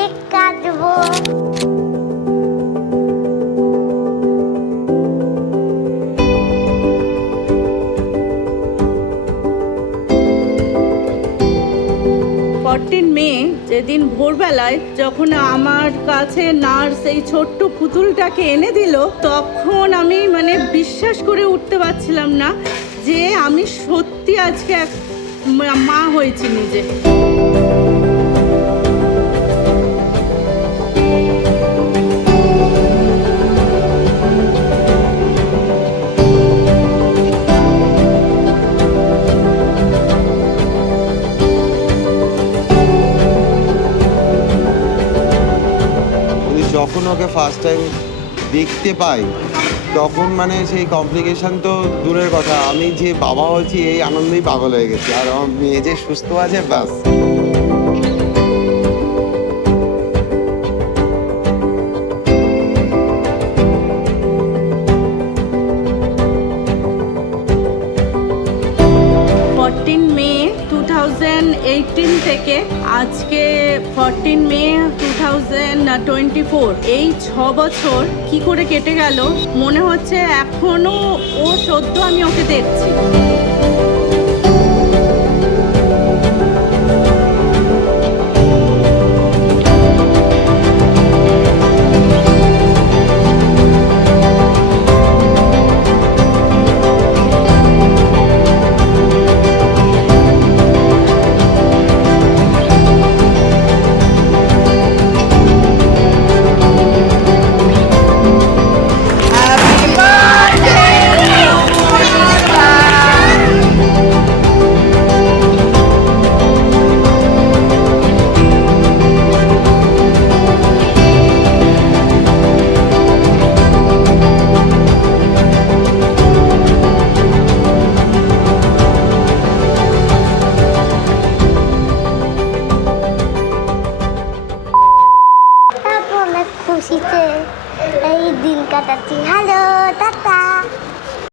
Cake কাটবো। 14 মে যেদিন ভোরবেলায় যখন আমার কাছে নার্স এই ছোট্ট পুতুলটাকে এনে দিল, তখন আমি বিশ্বাস করে উঠতে পারছিলাম না যে আমি সত্যি আজকে এক মা হয়েছি নিজে। যখন ওকে ফার্স্ট টাইম দেখতে পাই তখন সেই কমপ্লিকেশন তো দূরের কথা, আমি যে বাবা হচ্ছি এই আনন্দেই পাগল হয়ে গেছি। আর আমার মেয়ে যে সুস্থ আছে ব্যাস। মে 2018 থেকে আজকে 14 মে 2024, এই 6 বছর কি করে কেটে গেল মনে হচ্ছে এখনো ও সদ্য আমি ওকে দেখছি।